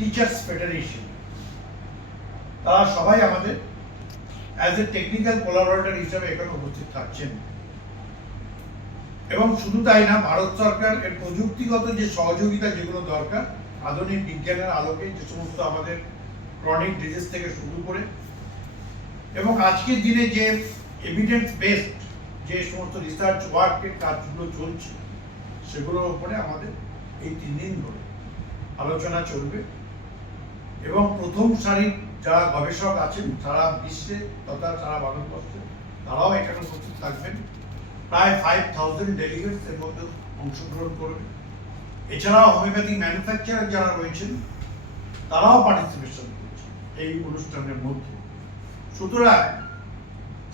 Teachers federation, তারা সবাই আমাদের অ্যাজ এ টেকনিক্যাল কোলাবোরেটর হিসেবে এখানে উপস্থিত থাকছেন। এবং শুধু তাই না, ভারত সরকার এর প্রযুক্তিগত যে সহযোগিতা যেগুলো দরকার আধুনিক বিজ্ঞানের আলোকে, যে সমস্ত আমাদের ক্রনিক ডিজিজ থেকে শুরু করে এবং আজকের দিনে যে এভিডেন্স বেসড যে সমস্ত রিসার্চ ওয়ার্কের কাজগুলো চলছে সেগুলোর উপরে আমাদের এই 3 দিন ধরে আলোচনা চলবে। এবং প্রথম সারির যারা গবেষক আছেন সারা বিশ্বে তথা সারা ভারতবর্ষে, তারাও এখানে উপস্থিত থাকবেন। প্রায় 5000 ডেলিগেটস এর মধ্যে অংশগ্রহণ করবে। এছাড়াও হোমিওপ্যাথিক ম্যানুফ্যাকচারার যারা রয়েছেন তারাও পার্টিসিপেশন করছে এই অনুষ্ঠানের মধ্যে। সুতরাং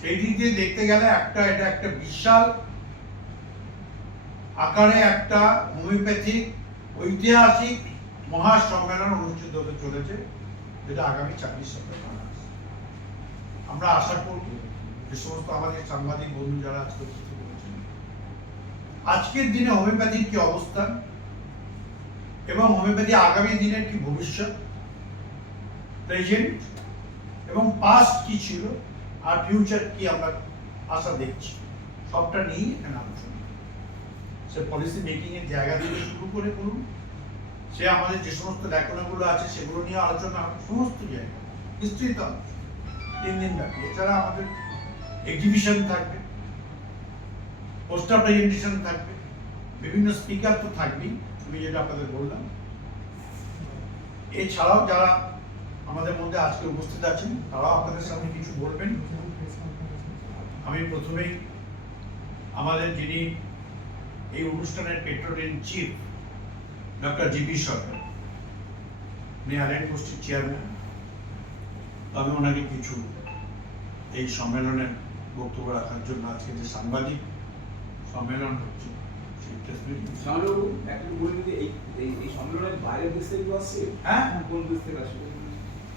সেই দিক দিয়ে দেখতে গেলে এটা একটা বিশাল আকারে একটা হোমিওপ্যাথিক ঐতিহাসিক মহাসম্মেলন অনুষ্ঠিত হতে চলেছে, যেটা আগামী 26 সেপ্টেম্বর। আমরা আশা করব যে সমস্ত আমাদের সাংবাদিক বন্ধু যারা আজকে উপস্থিত হয়েছেন, আজকের দিনে হোমিওপ্যাথির কি অবস্থান এবং হোমিওপ্যাথি আগামী দিনের কি ভবিষ্যৎ, প্রেজেন্ট এবং পাস্ট কি ছিল আর ফিউচার কি আমরা আশা দেখছি, সবটা নিয়ে এখানে আলোচনা। সে পলিসি মেকিং এর জায়গা থেকে শুরু করে করুন, সে আমাদের যে সমস্ত লেখনাগুলো আছে সেগুলো নিয়ে আলোচনা, সমস্ত জায়গা বিস্তৃত আলোচনা 3 দিন ব্যাপী। এছাড়া আমাদের এক্সিবিশন থাকবে, পোস্টার প্রেজেন্টেশন থাকবে, বিভিন্ন স্পিকার তো থাকবেই, আমি যেটা আপনাদের বললাম। এছাড়াও যারা আমাদের মধ্যে আজকে উপস্থিত আছেন তারাও আপনাদের সামনে কিছু বলবেন। আমি প্রথমেই আমাদের যিনি এই অনুষ্ঠানের patron in chief doctor GP Sarkar, উনি আইল্যান্ড গোষ্ঠীর চেয়ারম্যান, আমি ওনাকে কিছু এই সম্মেলনে বক্তব্য রাখার জন্য, আজকে যে সাংবাদিক সম্মেলন হচ্ছে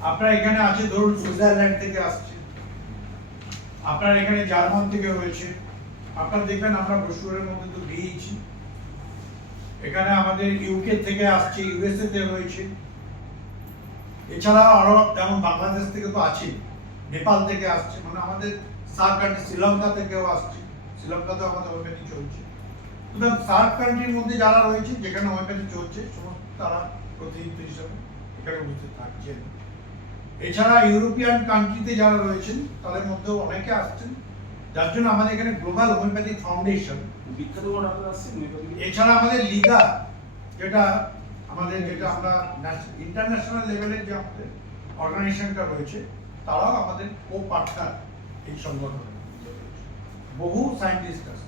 আপনার এখানে আছে, ধরুন সুইজারল্যান্ড থেকে আসছে, আপনার এখানে জার্মান থেকে হয়েছে, আপনারা দেখবেন আমরা ব্রোশুরের মধ্যে তো দিয়েছি। এখানে আমাদের ইউকে থেকে আসছে, ইউএসএ তে হয়েছে, এছাড়াও আরো যেমন বাংলাদেশ থেকে তো আছে, নেপাল থেকে আসছে, মানে আমাদের সার্ক কান্ট্রি, শ্রীলঙ্কা থেকেও আসছে, শ্রীলঙ্কাতেও আমাদের হোমিওপ্যাথি চলছে। সুতরাং সার্ক কান্ট্রির মধ্যে যারা রয়েছে যেখানে হোমিওপ্যাথি চলছে সমস্ত তারা প্রতিনিধি হিসাবে এখানে উপস্থিত থাকছেন। এছাড়া ইউরোপিয়ান কান্ট্রিতে যারা রয়েছেন তাদের মধ্যেও অনেকে আসছেন, যার জন্য আমাদের এখানে গ্লোবাল হোমিওপ্যাথিক ফাউন্ডেশন বিখ্যাত, এছাড়া আমাদের লিগা যেটা আমরা ইন্টারন্যাশনাল লেভেলের যে আমাদের অর্গানাইজেশনটা রয়েছে, তারাও আমাদের কো পার্টনার এই সংগঠনে। বহু সায়েন্টিস্ট আসছে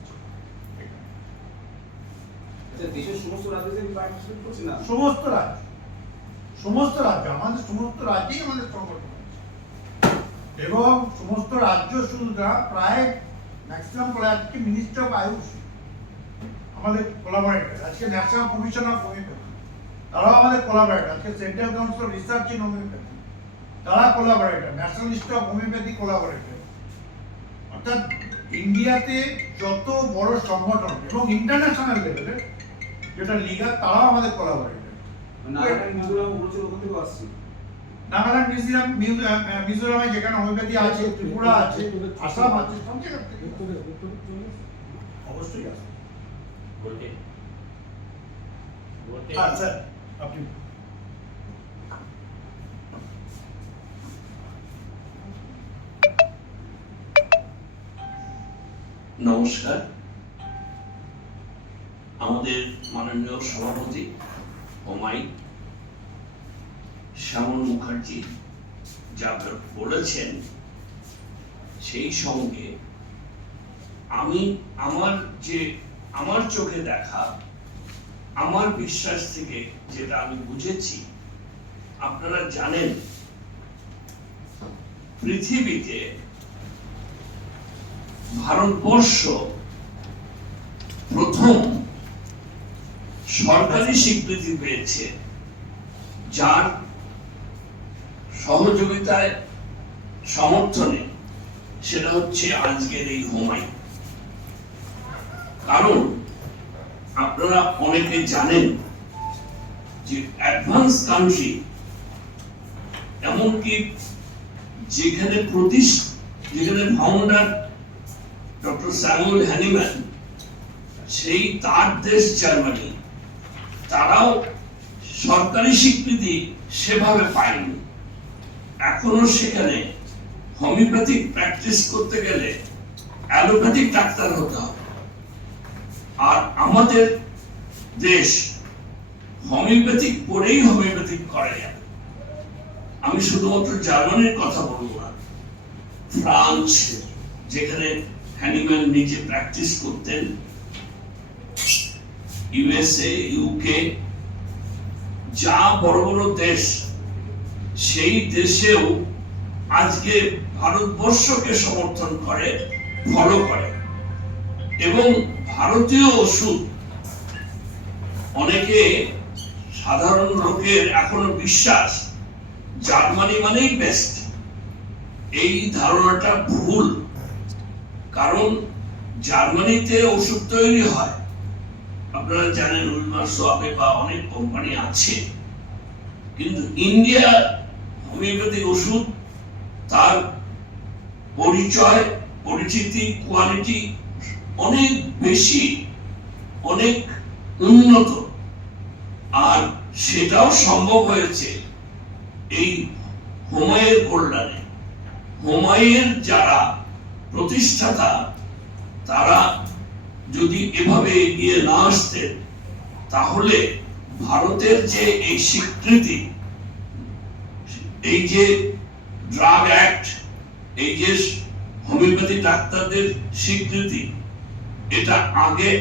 দেশের সমস্ত রাজ্যে পার্টিসিপেট করছে না, সমস্ত রাজ্য আমাদের সমস্ত রাজ্যেই আমাদের সংগঠন আছে এবং সমস্ত রাজ্য শুধু প্রায় ম্যাক্সিমাম আজকে মিনিস্ট্রি অফ আয়ুষ আমাদের কোলাবোরেটর, আজকে ন্যাশনাল কমিশন অফ হোমিওপ্যাথি তারাও আমাদের কোলাবোরেটর, আজকে central council of research in homoeopathy তারা collaborator, national institute of homoeopathy collaborator. অর্থাৎ ইন্ডিয়াতে যত বড় সংগঠন এবং ইন্টারন্যাশনাল লেভেলে যেটা লিগা, তারাও আমাদের কোলাবোরেটর। নাগাল্যান্ড, মিজোরামে যেখানে হোমিওপ্যাথি আছে, ত্রিপুরা আছে, আসাম আছে, সব জায়গা থেকে অবশ্যই আছে। হ্যাঁ স্যার, আপনি নমস্কার। আমাদের মাননীয় সভাপতি হোমাই শ্যামল মুখার্জি যা বলেছেন, সেই সঙ্গে আমার চোখে দেখা, আমার বিশ্বাস থেকে যেটা আমি বুঝেছি, আপনারা জানেন পৃথিবীতে ভারতবর্ষ প্রথম সরকারি স্বীকৃতি পেয়েছে, যার সহযোগিতায় সমর্থনে, সেটা হচ্ছে আজকের এই হোমাই। কারণ আপনারা অনেকে জানেন যে অ্যাডভান্স কান্ট্রি এমনকি যেখানে যেখানে ফাউন্ডার ডক্টর স্যামুয়েল হ্যানিম্যান, সেই তার দেশ জার্মানি, তারাও সরকারি স্বীকৃতি সেভাবে পায়নি। এখনো সেখানে হোমিওপ্যাথিক প্র্যাকটিস করতে গেলে অ্যালোপ্যাথিক ডাক্তার হতে হবে। আর আমাদের দেশ হোমিওপ্যাথিক পড়েই হোমিওপ্যাথিক করা যাবে। আমি শুধুমাত্র জার্মানির কথা বলবো না, ফ্রান্স, যেখানে হ্যানিম্যান নিজে প্র্যাকটিস করতেন, ইউএসএ, ইউকে, যা বড় বড় দেশ, সেই দেশেও আজকে ভারতবর্ষকে সমর্থন করে, ফলো করে। এবং ভারতীয় ওষুধ, অনেকে সাধারণ লোকের এখনো বিশ্বাস জার্মানি মানেই বেস্ট। এই ধারণাটা ভুল। কারণ জার্মানিতে ওষুধ তৈরি হয়, আপনারা জানেন, উইলমার্সোয়াবে বা অনেক কোম্পানি আছে, কিন্তু ইন্ডিয়া হোমিওপ্যাথিক ওষুধ তার পরিচয়, পরিচিতি, কোয়ালিটি অনেক বেশি, অনেক উন্নত। আর সেটাও সম্ভব হয়েছে এই হুমায়ুনের কল্যাণে। হুমায়ুনের যারা প্রতিষ্ঠাতা, তারা যদি এভাবে এগিয়ে না আসতেন, তাহলে ভারতের যে এই স্বীকৃতি, এই যে ড্রাগ অ্যাক্ট, এই যে হোমিওপ্যাথি ডাক্তারদের স্বীকৃতি, এটা আগে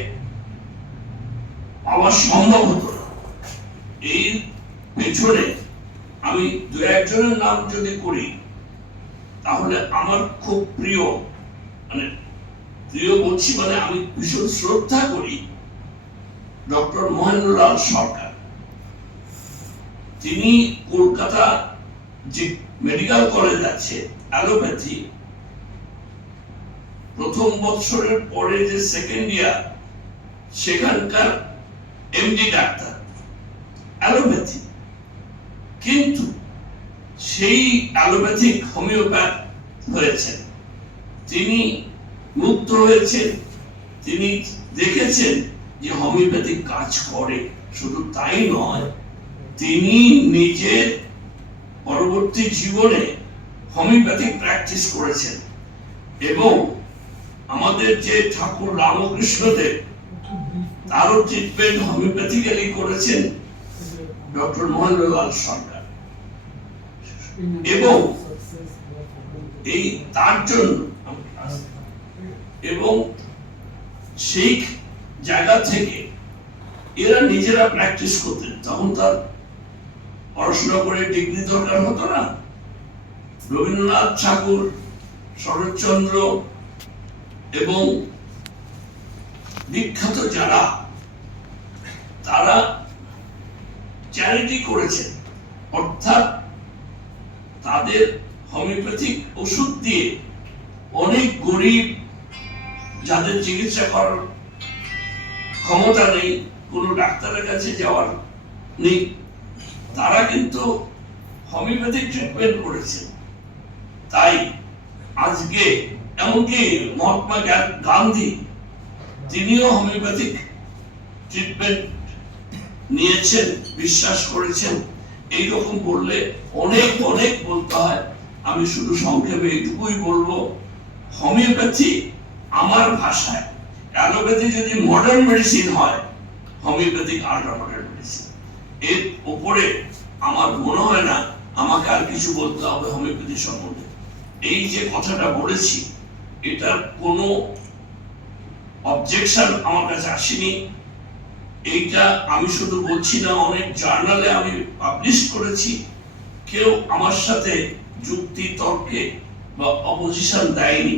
পাওয়া সম্ভব হতো না। এই পেছনে আমি দু একজনের নাম যদি করি, তাহলে আমার খুব প্রিয়, মানে প্রিয় বলছি মানে আমি ভীষণ শ্রদ্ধা করি ডক্টর মহেন্দ্রলাল সরকার। তিনি কলকাতা যে মেডিকেল কলেজ আছে অ্যালোপ্যাথি, প্রথম বছরের পরে যে সেকেন্ড ইয়ার, সেখানকার এমডি ডাক্তার অ্যালোপ্যাথি। কিন্তু সেই অ্যালোপ্যাথিক হোমিওপ্যাথ হয়েছেন, তিনি মুক্ত হয়েছেন, তিনি দেখেছেন যে হোমিওপ্যাথিক কাজ করে। শুধু তাই নয়, তিনি নিজের পরবর্তী জীবনে হোমিওপ্যাথিক প্র্যাকটিস করেছেন। এবং আমাদের যে ঠাকুর রামকৃষ্ণদেব, তারও ট্রিটমেন্ট হোমিওপ্যাথিক্যালি করেছেন ডক্টর মহেন্দ্রলাল সরকার। এবং এই তার জন্য এবং সেই জায়গা থেকে এরা নিজেরা প্র্যাকটিস করতেন। তখন তার পড়াশোনা করে ডিগ্রি দরকার হতো না। রবীন্দ্রনাথ ঠাকুর, শরৎচন্দ্র এবং বিখ্যাত যারা, তারা চ্যারিটি করেছেন, অর্থাৎ তাদের হোমিওপ্যাথিক ওষুধ দিয়ে অনেক গরিব, যাদের চিকিৎসা করার ক্ষমতা নেই, কোনো ডাক্তারের কাছে যাওয়ার নেই, তারা কিন্তু হোমিওপ্যাথিক ট্রিটমেন্ট করেছেন। তাই আজকে এমনকি মহাত্মা গান্ধী, তিনিও হোমিওপ্যাথিক ট্রিটমেন্ট নিয়েছেন, বিশ্বাস করেছেন। এইরকম বললে অনেক অনেক বলতে হয়। আমি শুধু সংক্ষেপে এটুকুই বলবো, হোমিওপ্যাথি আমার ভাষায়, অ্যালোপ্যাথি যদি মডার্ন মেডিসিন হয়, হোমিওপ্যাথিক আল্ট্রা মডার্ন মেডিসিন। এর উপরে আমার মনে হয় না আমাকে আর কিছু বলতে হবে হোমিওপ্যাথি সম্বন্ধে। এই যে কথাটা বলেছি, এটার কোনো অবজেকশন আমার কাছে আসেনি। এইটা আমি শুধু বলছি না, অনেক জার্নালে আমি পাবলিশ করেছি। কেউ আমার সাথে যুক্তি তর্কে বা অপোজিশন দেয়নি।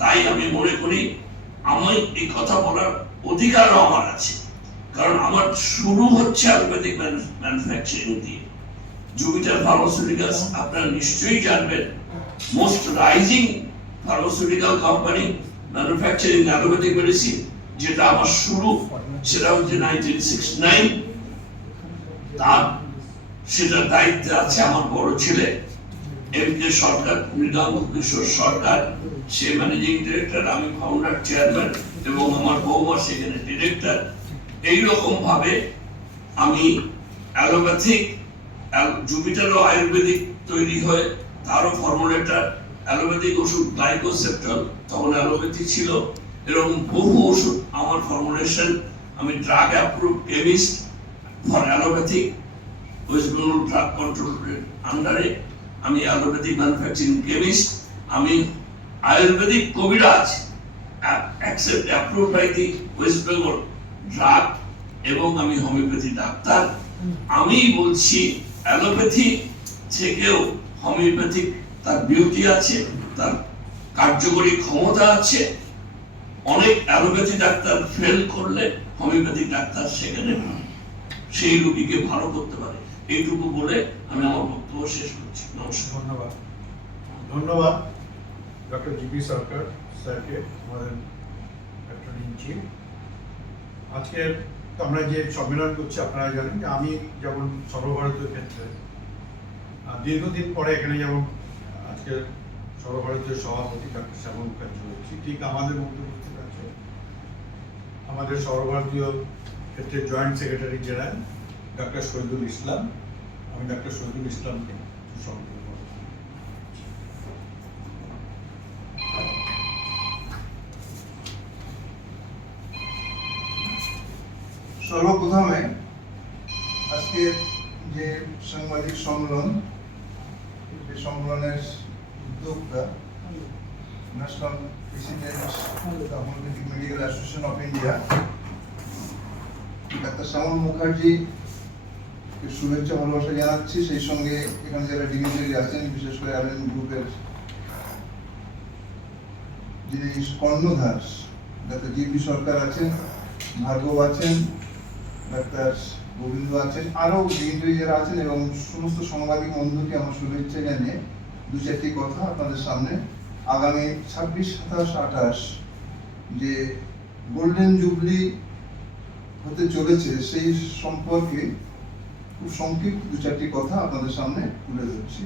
তাই আমি মনে করি আমার এই কথা বলার অধিকারও আমার আছে। কারণ আমার শুরু হচ্ছে অ্যালোপ্যাথিক ম্যানুফ্যাকচারিং দিয়ে। জুপিটার ফার্মাসিউটিক্যালস আপনারা নিশ্চয়ই জানবেন, most rising pharmaceutical company manufacturing allopathic medicine. যেটা আমার শুরু, সেটা হচ্ছে 1969। তার সেটার দায়িত্বে আছে আমার বড় ছেলে এম.কে সরকার, মৃগাঙ্ক কিশোর সরকার, সে ম্যানেজিং ডিরেক্টর, আমি ফাউন্ডার চেয়ারম্যান এবং আমার বৌমা সেখানে ডিরেক্টর। এইরকম ভাবে আমি অ্যালোপ্যাথিক, জুপিটারও আয়ুর্বেদিক তৈরি হয়, তারও ফর্মুলেটার, অ্যালোপ্যাথিক ওষুধ গ্লাইকোসেপ্টল, তখন অ্যালোপ্যাথি ছিল, এরকম বহু ওষুধ আমার ফর্মুলেশন। আমি drug approve chemist for allopathic, West Bengal drug কন্ট্রোলের আন্ডারে আমি অ্যালোপ্যাথিক ম্যানুফ্যাকচারিং কেমিস্ট। আমি আয়ুর্বেদিক কবিরাজ, accept approve by the West Bengal drug, এবং আমি হোমিওপ্যাথি ডাক্তার। আমি বলছি অ্যালোপ্যাথি থেকেও হোমিওপ্যাথিক তার বিউটি আছে, তার কার্যকরী ক্ষমতা আছে। অনেক অ্যালোপ্যাথি ডাক্তার ফেল করলে হোমিওপ্যাথিক ডাক্তার সেখানে সেই রোগীকে ভালো করতে পারে। এইটুকু বলে আমি আমার বক্তব্য শেষ করছি। নমস্কার। ধন্যবাদ। ধন্যবাদ ডক্টর জিপি সরকার স্যারকে, আমাদের ডক্টর ইন চিফ। আজকে আমরা যে সম্মেলন করছি, আপনারা জানেন যে আমি যেমন সর্বভারতীয় ক্ষেত্রে দীর্ঘদিন পরে এখানে যেমন আজকে সর্বভারতীয় সভাপতি ডক্টর শ্যামল মুখার্জি হচ্ছি, ঠিক আমাদের মধ্যে উপস্থিত আছে আমাদের সর্বভারতীয় ক্ষেত্রে joint secretary general doctor Shahidul Islam. আমি ডক্টর শহীদুল ইসলামকে সুসম্পন্ন সর্বপ্রথমে আজকে যে সাংবাদিক সম্মেলন, যে সম্মেলনের উদ্যোক্তা national president homoeopathic medical association of India ডাক্তার শ্যামল মুখার্জি শুভেচ্ছা ভালোবাসা জানাচ্ছি। সেই সঙ্গে এখানে যারা ডিগনিটারি আছেন, বিশেষ করে অ্যালেন গ্রুপের যিনি কর্ণধার ডাক্তার জিপি সরকার আছেন, ভার্গব আছেন, ডাক্তার গোবিন্দ আছেন, আরো ডিগনিটারি যারা আছেন, এবং সমস্ত সাংবাদিক বন্ধুকে আমার শুভেচ্ছা জানিয়ে দু চারটি কথা আপনাদের সামনে আগামী 26, 27, 28 যে গোল্ডেন জুবলি হতে চলেছে সেই সম্পর্কে খুব সংক্ষিপ্ত দু চারটি কথা আপনাদের সামনে তুলে ধরছি।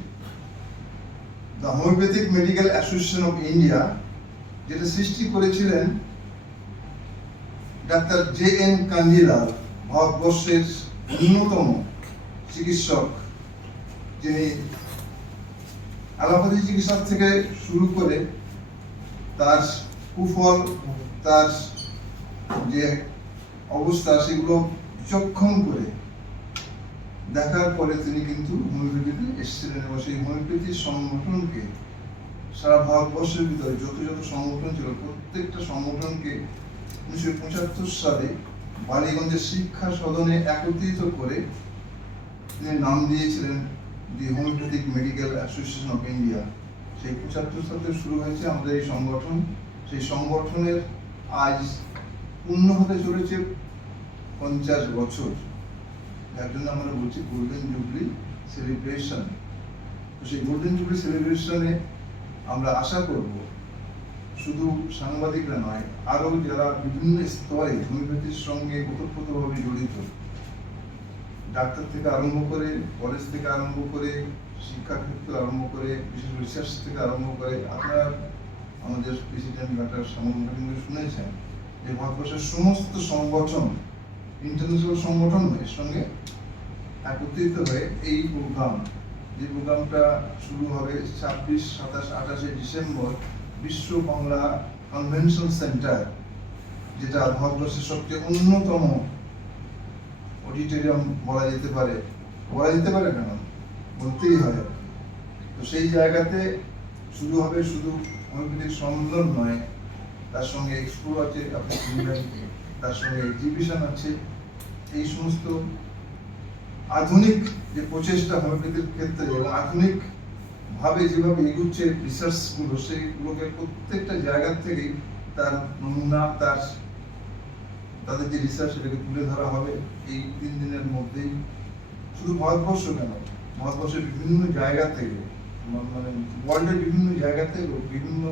The homeopathic medical association of India, যেটা সৃষ্টি করেছিলেন ডাক্তার জে.এন. কাঞ্জিলাল, ভারতবর্ষের অন্যতম চিকিৎসক, যিনি অ্যালোপ্যাথি চিকিৎসা থেকে শুরু করে তার কুফল, তার যে অবস্থা সেগুলো বিচক্ষণ করে দেখার পরে তিনি কিন্তু হোমিওপ্যাথিতে এসেছিলেন, এবং সেই হোমিওপ্যাথির সংগঠনকে সারা ভারতবর্ষের ভিতরে যত যত সংগঠন ছিল প্রত্যেকটা সংগঠনকে 1975 সালে বালিগঞ্জের শিক্ষা সদনে একত্রিত করে তিনি নাম দিয়েছিলেন the homoeopathic medical association of India. সেই 75 সালে শুরু হয়েছে আমাদের এই সংগঠন। সেই সংগঠনের আজ পূর্ণ হতে চলেছে 50 বছর, যার জন্য আমরা বলছি গোল্ডেন জুবলি সেলিব্রেশন। তো সেই গোল্ডেন জুবলি সেলিব্রেশনে আমরা আশা করব শুধু সাংবাদিকরা নয়, আরো যারা বিভিন্ন স্তরে হোমিওপ্যাথির সঙ্গে ওতপ্রোতভাবে জড়িত, ডাক্তার থেকে আরম্ভ করে, কলেজ থেকে আরম্ভ করে, শিক্ষাক্ষেত্র আরম্ভ করে, বিশেষ রিসার্চ থেকে আরম্ভ করে, আপনারা আমাদের প্রেসিডেন্ট ডাক্তার শ্যামল মুখার্জি শুনেছেন যে ভারতবর্ষের সমস্ত সংগঠন, ইন্টারন্যাশনাল সংগঠন এর সঙ্গে একত্রিত হয়ে এই প্রোগ্রাম, যে প্রোগ্রামটা শুরু হবে 26, 27, 28 ডিসেম্বর বিশ্ব বাংলা কনভেনশন সেন্টার, যেটা ভারতবর্ষের সবচেয়ে অন্যতম অডিটোরিয়াম বলা যেতে পারে কেন, বলতেই হয়। তো সেই জায়গাতে শুরু হবে শুধু হোমিওপ্যাথিক সম্মেলন নয়, তার সঙ্গে এক্সপো আছে, আপনি শুনবেন, তার সঙ্গে এক্সিবিশন আছে। এই সমস্ত আধুনিক যে প্রচেষ্টা হোমিওপ্যাথির ক্ষেত্রে এবং আধুনিক ভাবে যেভাবে এগুচ্ছে রিসার্চ গুলো, সেইগুলোকে প্রত্যেকটা জায়গা থেকেই তার নমুনা, তাদের যে রিসার্চ সেটাকে তুলে ধরা হবে এই 3 দিনের মধ্যেই। শুধু ভারতবর্ষ কেন, ভারতবর্ষের বিভিন্ন জায়গা থেকে, মানে ওয়ার্ল্ডের বিভিন্ন জায়গা থেকে বিভিন্ন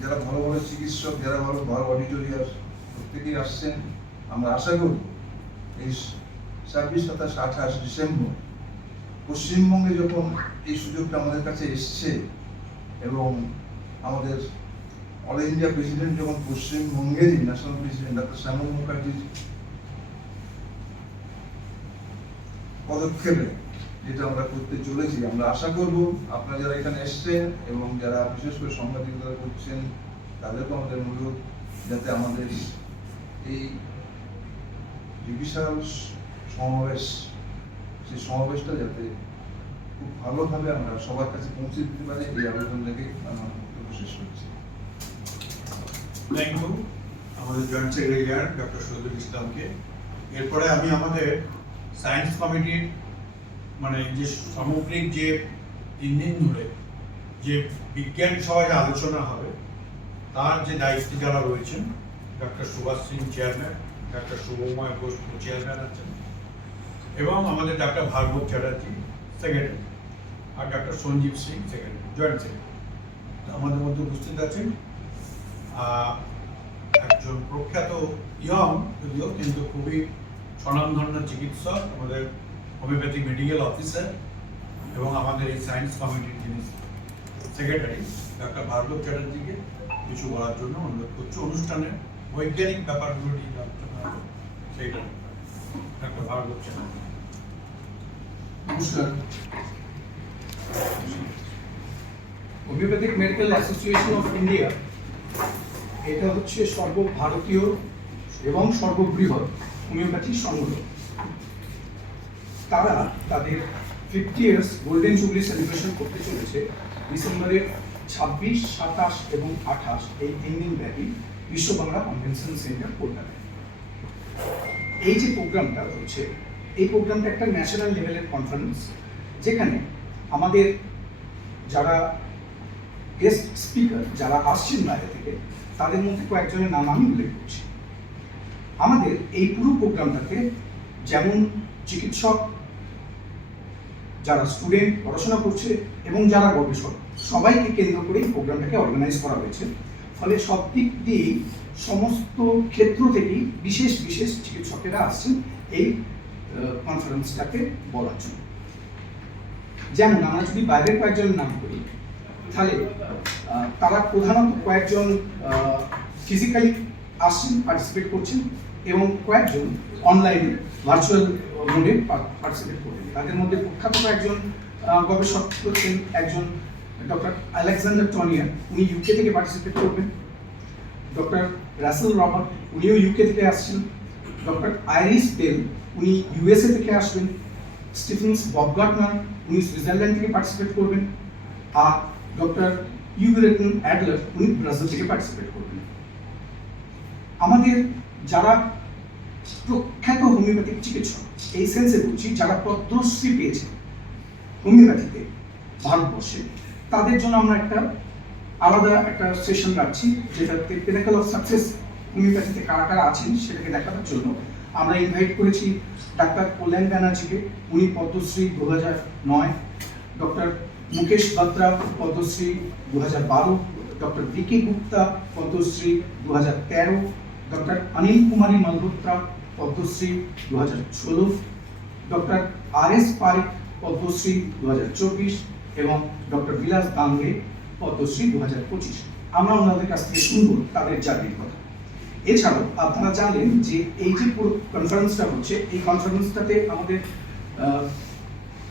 যারা ভালো ভালো চিকিৎসক, যারা ভালো ভালো অডিটোরিয়ার, প্রত্যেকেই আসছেন। আমরা আশা করব এই 26, 27, 28 ডিসেম্বর পশ্চিমবঙ্গে যখন এই সুযোগটা আমাদের কাছে এসছে এবং আমাদের অল ইন্ডিয়া প্রেসিডেন্ট যখন পশ্চিমবঙ্গেরই ন্যাশনাল প্রেসিডেন্ট ডক্টর শ্যামল মুখার্জির পদক্ষেপে যেটা আমরা করতে চলেছি, আমরা আশা করব আপনারা যারা এখানে এসছেন এবং যারা বিশেষ করে সাংবাদিকতা করছেন তাদেরকে আমাদের অনুরোধ যাতে আমাদের এই যে বিশাল সমাবেশ, সেই সমাবেশটা যাতে খুব ভালোভাবে আমরা সবার কাছে পৌঁছে দিতে পারি, এই আবেদন থেকে আমার বক্তব্য শেষ করছি। থ্যাংক ইউ আমাদের জয়েন্ট সেক্রেটারি ডক্টর শহীদুল ইসলামকে। এরপরে আমি আমাদের সায়েন্স কমিটির মানে যে সামগ্রিক যে 3 দিন ধরে যে বিজ্ঞান সভায় আলোচনা হবে তার যে দায়িত্বে যারা রয়েছেন, doctor Subhash Singh chairman, doctor Shubhamoy Ghosh chairman আছেন এবং আমাদের ডক্টর ভার্গব চ্যাটার্জি সেক্রেটারি আর doctor Sanjeev Singh secretary, joint secretary আমাদের মধ্যে উপস্থিত আছেন। একজন প্রখ্যাত ইয়ং যদিও কিন্তু খুবই স্বনামধন্য চিকিৎসক, আমাদের হোমিওপ্যাথিক মেডিকেল অফিসার এবং আমাদের এই সায়েন্স কমিটির যিনি সেক্রেটারি ডক্টর ভার্গব চ্যাটার্জিকে কিছু বলার জন্য অনুরোধ করছি। অনুষ্ঠানের বৈজ্ঞানিক ব্যাপারগুলো নিয়ে আলোচনা হবে, সেইটা ডক্টর ভার্গব চ্যাটার্জি। নমস্কার। Homeopathic medical association of India এটা হচ্ছে সর্বভারতীয় এবং সর্ববৃহৎ হোমিওপ্যাথি সংগঠন। তারা তাদের 50 ইয়ার্স গোল্ডেন জুবলি সেলিব্রেশন করতে চলেছে ডিসেম্বরের 26, 27 এবং 28 এই 3 দিন ব্যাপী বিশ্ব বাংলা কনভেনশন সেন্টার কলকাতায়। এই যে প্রোগ্রামটা হচ্ছে, এই প্রোগ্রামটা একটা ন্যাশনাল লেভেলের কনফারেন্স, যেখানে আমাদের যারা গেস্ট স্পিকার যারা আসছেন বাইরে থেকে তাদের মধ্যে কয়েকজনের নাম আমি উল্লেখ করছি। আমাদের এই পুরো প্রোগ্রামটাকে যেমন চিকিৎসক, যারা স্টুডেন্ট পড়াশোনা করছে এবং যারা গবেষক সবাইকে কেন্দ্র করে এই প্রোগ্রামটাকে অর্গানাইজ করা হয়েছে। ফলে সব দিক দিয়েই সমস্ত ক্ষেত্র থেকেই বিশেষ বিশেষ চিকিৎসকেরা আসছেন এই কনফারেন্সটাকে বলার জন্য। যেমন আমরা যদি বাইরের কয়েকজনের নাম করি তাহলে তারা প্রধানত কয়েকজন ফিজিক্যালি আসছেন, পার্টিসিপেট করছেন এবং কয়েকজন অনলাইনে ভার্চুয়াল মোডে পার্টিসিপেট করবেন। তাদের মধ্যে প্রখ্যাত কয়েকজন গবেষক করছেন। একজন ডক্টর আলেকজান্ডার টনিয়ার, উনি ইউকে থেকে পার্টিসিপেট করবেন। ডক্টর রাসেল রবার্ট, উনিও ইউকে থেকে আসছেন। ডক্টর আইরিস বেল, উনি ইউএসএ থেকে আসবেন। স্টিফেন্স ববগার্টনার, উনি সুইজারল্যান্ড থেকে পার্টিসিপেট করবেন। আর ডক্টর ইউরেটন অ্যাডলার, উনি ব্রাজিল থেকে পার্টিসিপেট করবেন। আমাদের যারা প্রখ্যাত হোমিওপ্যাথিক চিকিৎসক, এই সেন্সে বলছি যারা পদ্মশ্রী পেয়েছে হোমিওপ্যাথিতে ভারতবর্ষে, তাদের জন্য আমরা একটা আলাদা একটা সেশন রাখছি, যেটাতে পিনাকল অফ সাকসেস হোমিওপ্যাথিতে কারা কারা আছেন সেটাকে দেখানোর জন্য আমরা ইনভাইট করেছি ডাক্তার কল্যাণ ব্যানার্জিকে, উনি Padmashri 2009, doctor Mukesh Batra Padmashri 2012, doctor VK Gupta Padmashri 2013, doctor Anil Kumari Malhotra Padmashri 2016, doctor RS. Pareek Padmashri 2024 এবং ডক্টর বিলাস দাঙ্গে পদ্মশ্রী 2025। আমরা ওনাদের কাছ থেকে শুনবো তাদের জার্নির কথা। এছাড়াও আপনারা জানেন যে এই যে পুরো কনফারেন্সটা হচ্ছে, এই কনফারেন্সটাতে আমাদের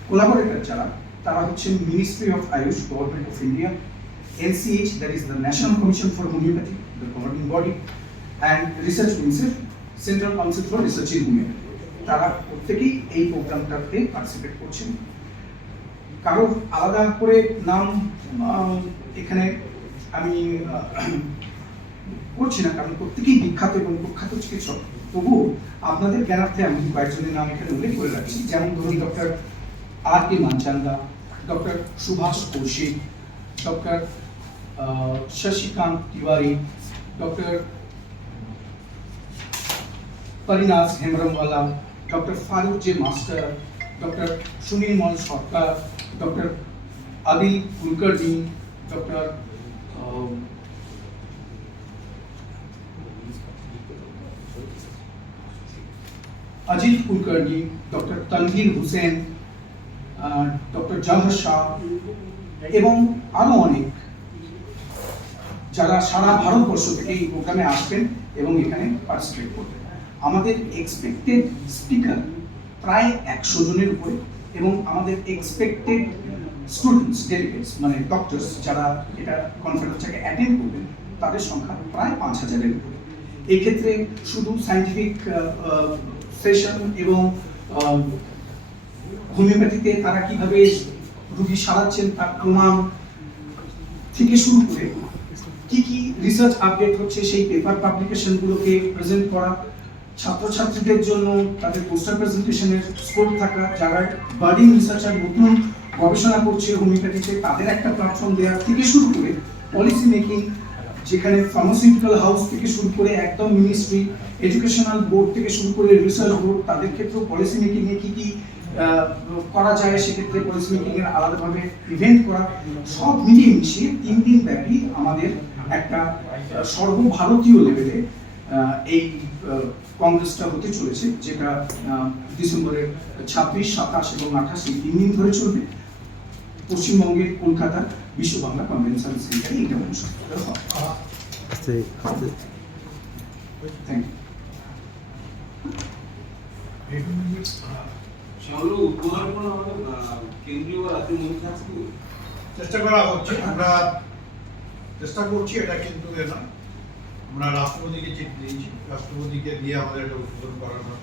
কোলাবোরেটর যারা, তারা হচ্ছে ministry of Ayush, government of India, NCH, that is the National Commission for Homeopathy, the governing body, and Research UNICEF, Central Council for Research in Homeopathy। তারা প্রত্যেকেই এই প্রোগ্রামটাতে পার্টিসিপেট করছেন। কারোর আলাদা করে নাম এখানে আমি করছি না, কারণ প্রত্যেকেই বিখ্যাত এবং প্রখ্যাত চিকিৎসক। তবুও আপনাদের জ্ঞানার্থে আমি কয়েকজনের নাম এখানে উল্লেখ করে রাখছি। যেমন ধরুন doctor R.K. Manchanda, doctor Subhash Kaushik, doctor Shashikant Tiwari, doctor Parinaz Hemramwala, doctor Farokh J Master, doctor Sunil Mal Sarkar, doctor Adil Kulkarni, doctor Ajit Kulkarni, doctor Tanveer Hussain, doctor Jawahar Shah এবং আরো অনেক, যারা সারা ভারতবর্ষ থেকে এই প্রোগ্রামে আসবেন এবং এখানে পার্টিসিপেট করবেন। আমাদের এক্সপেক্টেড স্পিকার প্রায় 100 জনের উপরে, এবং আমাদের এক্সপেক্টেড স্টুডেন্টস ডেলিগেটস মানে ডক্টরস যারা এটা কনফারেন্সটাকে অ্যাটেন্ড করবেন তাদের সংখ্যা প্রায় 5000-এর উপরে। এই ক্ষেত্রে শুধু সায়েন্টিফিক সেশন এবং হোমিওপ্যাথিতে তারা কিভাবে রোগী সারাচ্ছেন তার প্রমাণ থেকে শুরু করে কি কি রিসার্চ আপডেট হচ্ছে সেই পেপার পাবলিকেশনগুলোকে প্রেজেন্ট করা, ছাত্রছাত্রীদের জন্য তাদের পোস্টার প্রেজেন্টেশনের স্কোপ থাকা, যারা বার্ডিং রিসার্চার নতুন গবেষণা করছে হোমিওপ্যাথিতে তাদের একটা প্ল্যাটফর্ম দেওয়া থেকে শুরু করে পলিসি মেকিং, যেখানে ফার্মাসিউটিক্যাল হাউস থেকে শুরু করে একদম মিনিস্ট্রি, এডুকেশনাল বোর্ড থেকে শুরু করে রিসার্চ বোর্ড, তাদের ক্ষেত্রেও পলিসি মেকিং এ কি কি করা যায় সেক্ষেত্রে পলিসি মেকিং এর আলাদাভাবে ইভেন্ট করা, সব মিলিয়ে মিশিয়ে 3 দিন ব্যাপী আমাদের একটা সর্বভারতীয় লেভেলে এই কংগ্রেসটা হতে চলেছে, যেটা ডিসেম্বরের 26, 27 এবং 28 এই 3 দিন ধরে চলবে। পশ্চিমবঙ্গের কলকাতা বিশ্ব বাংলা কনভেনশন সেন্টারে এটা অনুষ্ঠিত হবে। Thank you. সেগুলো উদ্বোধন করে আমাদের কেন্দ্রীয় বা রাজ্য মন্ত্রী আছে কি? চেষ্টা করা হচ্ছে, আমরা চেষ্টা করছি, এটা কিন্তু এ না। আমরা রাষ্ট্রপতিকে চিঠি দিয়েছি, রাষ্ট্রপতিকে দিয়ে আমাদের এটা উদ্বোধন করানো।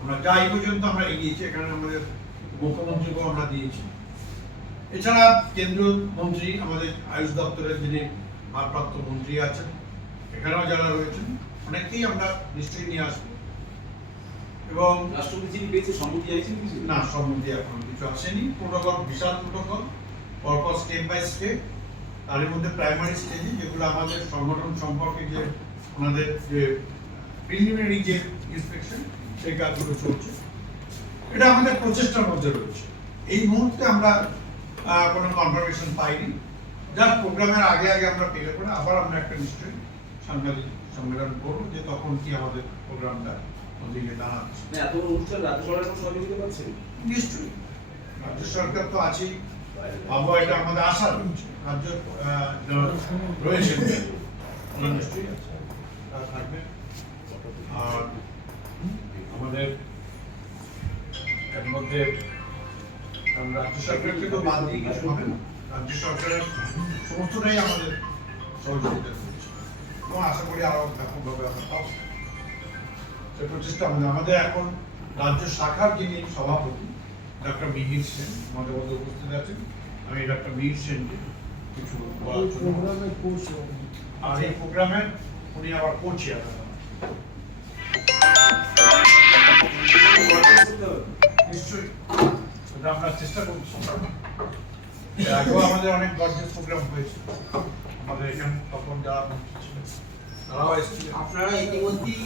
আমরা যা এই পর্যন্ত আমরা এগিয়েছি, এখানে আমাদের মুখ্যমন্ত্রীকেও আমরা দিয়েছি। এছাড়া কেন্দ্রীয় মন্ত্রী, আমাদের আয়ুষ দপ্তরের যিনি ভারপ্রাপ্ত মন্ত্রী আছেন, এখানেও যারা রয়েছেন অনেককেই আমরা নিশ্চয়ই নিয়ে আসবো। এবং রাষ্ট্রপতি যিনি পেয়েছে সম্মতি চাইছেন কিছু? না, সম্মতি এখন কিছু আসেনি। প্রোটোকল, বিশাল প্রোটোকল, পরপর স্টেপ বাই স্টেপ, তার মধ্যে প্রাইমারি স্টেজে যেগুলো আমাদের সংগঠন সম্পর্কে যে ওনাদের যে প্রিলিমিনারি যে ইন্সপেকশন সেই কাজগুলো চলছে, এটা আমাদের প্রচেষ্টার মধ্যে রয়েছে। এই মুহূর্তে আমরা কোনো কনফার্মেশন পাইনি, যার প্রোগ্রামের আগে আগে আমরা পেলে পরে আবার আমরা একটা নিশ্চয়ই সাংবাদিক সম্মেলন করবো যে তখন কি আমাদের প্রোগ্রামটা ওদিকে দাঁড়াচ্ছে। না, এত বড় অনুষ্ঠান রাজ্য সরকার কোনো সহযোগিতা পাচ্ছেন? নিশ্চয়ই রাজ্য সরকার তো আছেই, ভাবো এটা আমাদের আশা রয়েছে, রাজ্য রয়েছেন ওরা নিশ্চয়ই আছে, তারা থাকবে। আর আমাদের এর মধ্যে রাজ্য সরকারকে তো বাদ দিয়ে কিছু হবে না, রাজ্য সরকারের সমস্তটাই আমাদের সহযোগিতা করছে এবং আশা করি আরো ব্যাপকভাবে আমরা পাবো। সে প্রচেষ্টা আমাদের এখন রাজ্য শাখার যিনি সভাপতি ডক্টর মিহির সেন আমাদের মধ্যে উপস্থিত আছেন। আমি ডক্টর মিহির সেনকে কিছু বলার জন্য, আর এই প্রোগ্রামের উনি আবার কোচেয়ার, নিশ্চয়ই সেটা আমরা চেষ্টা করছি। এর আগেও আমাদের অনেক গর্জেস প্রোগ্রাম হয়েছে, আমাদের এখানে তখন যারা মন্ত্রী ছিলেন তারাও এসেছিলেন। আপনারা ইতিমধ্যেই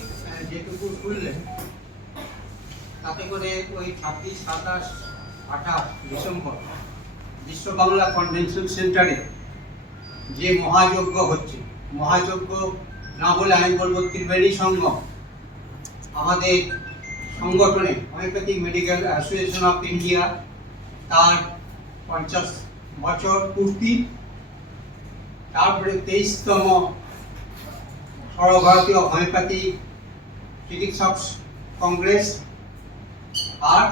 যেটুকু শুনলেন তাতে করে ওই 26, 27, 28 ডিসেম্বর বিশ্ব বাংলা কনভেনশন সেন্টারে যে মহাযজ্ঞ হচ্ছে, মহাযজ্ঞ না বলে আমি বলবো ত্রিবেণী সঙ্গম, আমাদের সংগঠনে homeopathic medical association of India তার 50 বছর পূর্তি, তারপরে 23তম সর্বভারতীয় হোমিওপ্যাথি চিকিৎসক কংগ্রেস আর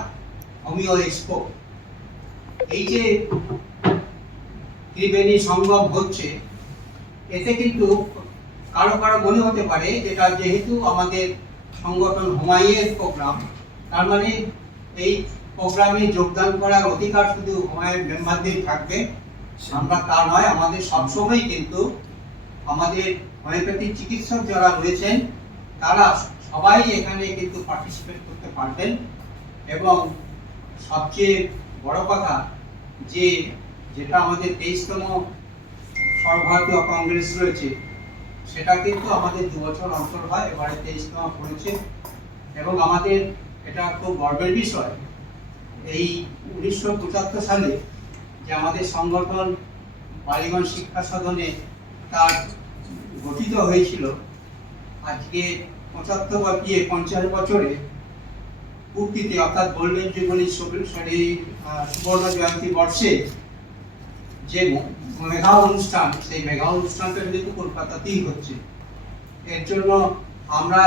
হোমিও এক্সপো, এই যে ত্রিবেণী সঙ্গম হচ্ছে, এতে কিন্তু কারো কারো মনে হতে পারে যেটা যেহেতু আমাদের সংগঠন হুমায়ুনের প্রোগ্রাম, তার মানে এই প্রোগ্রামে যোগদান করার অধিকার শুধু হুমায়ুন মেম্বারদের থাকবে। আমরা তা নয়, আমাদের সবসময় কিন্তু আমাদের হোমিওপ্যাথিক চিকিৎসক যারা রয়েছেন তারা সবাই এখানে কিন্তু পার্টিসিপেট করতে পারবেন। এবং সবচেয়ে বড় কথা যে যেটা আমাদের 23তম সর্বভারতীয় কংগ্রেস রয়েছে, সেটা কিন্তু আমাদের 2 বছর অন্তর হয়, এবারে 23তম পড়েছে। এবং আমাদের এটা খুব গর্বের বিষয়, এই 1975 সালে যে আমাদের সংগঠন বালিগঞ্জ শিক্ষা সদনে তার গঠিত হয়েছিল, আজকে 50 বছরে পূর্তিতে অর্থাৎ গোল্ডেন জুবিলি সুবর্ণ জয়ন্তী বর্ষে যে মেগা অনুষ্ঠান, সেই মেগা অনুষ্ঠানটা কিন্তু কলকাতাতেই হচ্ছে। এর জন্য আমরা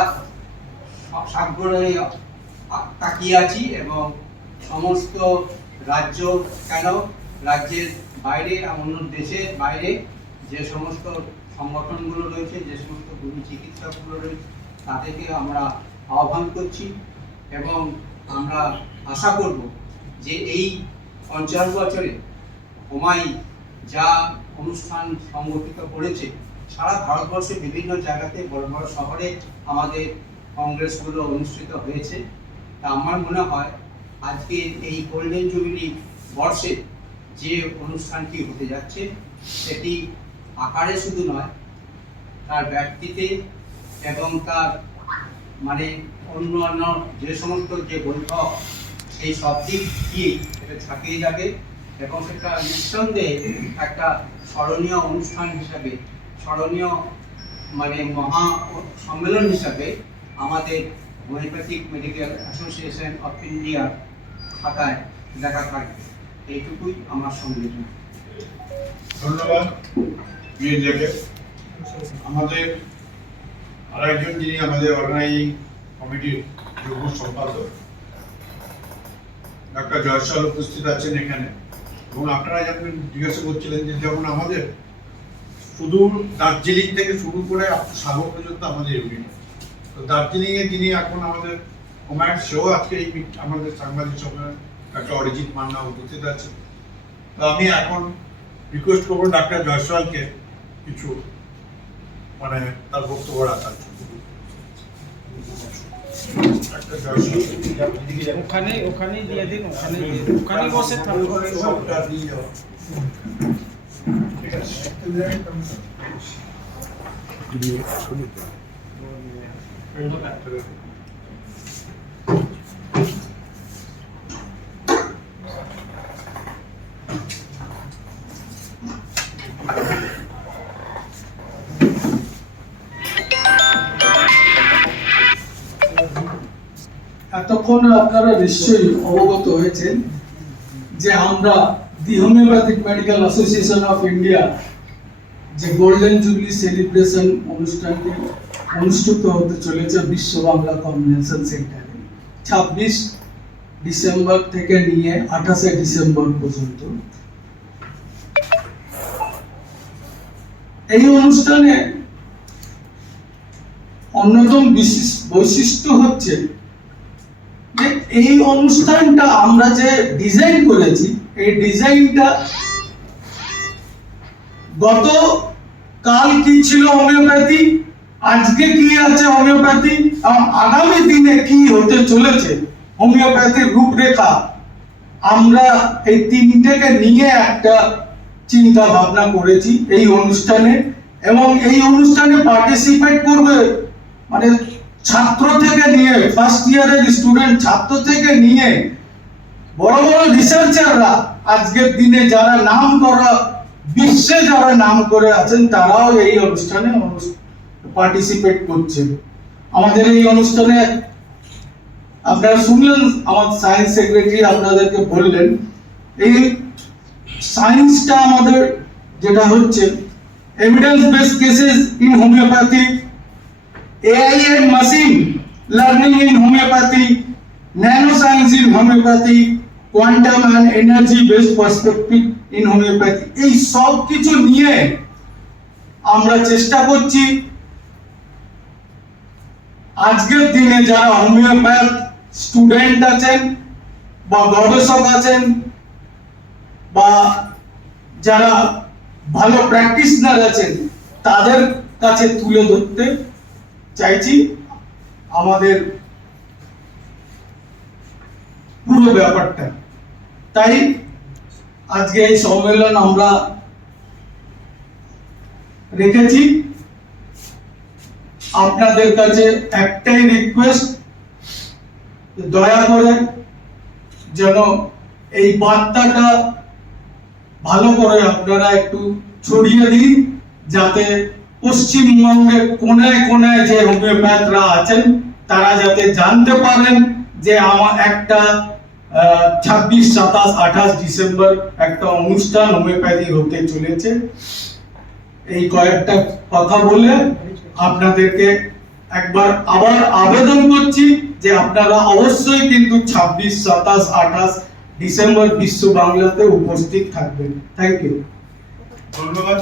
সাগ্রহে তাকিয়ে আছি এবং সমস্ত রাজ্য, কেন রাজ্যের বাইরে, অন্য দেশের বাইরে যে সমস্ত সংগঠনগুলো রয়েছে, যে সমস্ত গুণী চিকিৎসকগুলো রয়েছে, তাদেরকে আমরা আহ্বান করছি এবং আমরা আশা করব যে এই 50 বছরে হুমায়ুন যা অনুষ্ঠান সংগঠিত করেছে, সারা ভারতবর্ষে বিভিন্ন জায়গাতে বড় বড় শহরে আমাদের কংগ্রেসগুলো অনুষ্ঠিত হয়েছে। তা আমার মনে হয় আজকে এই গোল্ডেন জুবিলি বর্ষে যে অনুষ্ঠানটি হতে যাচ্ছে, সেটি আকারে শুধু নয়, তার ব্যক্তিতে এবং তার মানে অন্যান্য যে সমস্ত যে বৈঠক, সেই সব দিক দিয়েই এটা ছাপিয়ে যাবে এবং সেটা নিঃসন্দেহে একটা স্মরণীয় অনুষ্ঠান হিসাবে, স্মরণীয় মানে মহা সম্মেলন হিসাবে আমাদের homeopathic medical association of India খাতায় দেখা থাকবে। এইটুকুই আমার সংবেদনা। ধন্যবাদ মির্জাকে। আমাদের আরেকজন যিনি আমাদের অর্গানাইজিং কমিটির যুগ্ম সম্পাদক ডাক্তার জয়সওয়াল উপস্থিত আছেন এখানে। এবং আপনারা যেমন জিজ্ঞাসা করছিলেন যে যেমন আমাদের সুদূর দার্জিলিং থেকে শুরু করে সাগর পর্যন্ত আমাদের ইউনিট, তো দার্জিলিংয়ে যিনি এখন আমাদের কমান্ড, সেও আজকে এই আমাদের সাংবাদিক সম্মেলনে ডাক্তার অরিজিৎ মান্না উপস্থিত আছে। তো আমি এখন রিকোয়েস্ট করবো ডাক্তার জয়সওয়ালকে কিছু মানে তার বক্তব্য রাখার জন্য। ডাক্তার জয়সওয়াল ওখানেই দিয়ে দিন, ওখানেই বসে থাকবো। সবটা দিয়ে যাও। ঠিক আছে। এতক্ষণ আপনারা নিশ্চয়ই অবগত হয়েছেন যে আমরা the homoeopathic medical association of India যে গোল্ডেন জুবলি সেলিব্রেশন অনুষ্ঠানটি অনুষ্ঠিত হতে চলেছে বিশ্ব বাংলা কনভেনশন সেন্টারে 26 ডিসেম্বর থেকে নিয়ে 28 ডিসেম্বর পর্যন্ত। এই অনুষ্ঠানে অন্যতম বিশেষ বৈশিষ্ট্য হচ্ছে যে এই অনুষ্ঠানটা আমরা যে ডিজাইন করেছি, এই ডিজাইনটা গত কাল কি ছিল হোমিওপ্যাথি, আজকে কি আছে হোমিওপ্যাথি, এবং আগামী দিনে কি হতে চলেছে হোমিওপ্যাথির রূপরেখা, আমরা এই তিনটেকে নিয়ে একটা চিন্তা ভাবনা করেছি এই অনুষ্ঠানে। এবং এই অনুষ্ঠানে পার্টিসিপেট করবে মানে ছাত্র থেকে নিয়ে, ফার্স্ট ইয়ারের স্টুডেন্ট ছাত্র থেকে নিয়ে বড় বড় রিসার্চাররা, আজকের দিনে যারা নাম করা, বিশ্বে যারা নাম করে আছেন, তারাও এই অনুষ্ঠানে পার্টিসিপেট করছেন। আমাদের এই অনুষ্ঠানে আপনারা শুনলেন, আমার সায়েন্স সেক্রেটারি আপনাদেরকে বললেন, এই সায়েন্সটা আমাদের যেটা হচ্ছে evidence based cases in homeopathy, AI and machine learning in homeopathy, nanoscience in homeopathy, quantum and energy based perspective in homeopathy, এই সব কিছু নিয়ে আমরা চেষ্টা করছি আজকের দিনে যারা হোমিওপ্যাথ স্টুডেন্ট আছেন বা গবেষক আছেন বা যারা ভালো প্র্যাকটিশনার আছেন, তাদের কাছে তুলে ধরতে চাইছি আমাদের পুরো ব্যাপারটা। তাই আজকে এই সম্মেলন আমরা রেখেছি। আপনাদের কাছে একটাই রিকোয়েস্ট, দয়া করে যেন এই বার্তাটা ভালো করে আপনারা একটু ছড়িয়ে দিন, যাতে পশ্চিমবঙ্গের কোনায় কোনায় যে হোমিওপ্যাথরা আছেন তারা যাতে জানতে পারেন যে আমার একটা 26, 27, 28 ডিসেম্বর একটা অনুষ্ঠান হোমিওপ্যাথি হতে চলেছে। এই কয়েকটা কথা বলে আপনাদেরকে একবার আবার আবেদন করছি যে আপনারা অবশ্যই কিন্তু 26, 27, 28 ডিসেম্বর বিশ্ব বাংলাতে উপস্থিত থাকবেন। Thank you. ধন্যবাদ।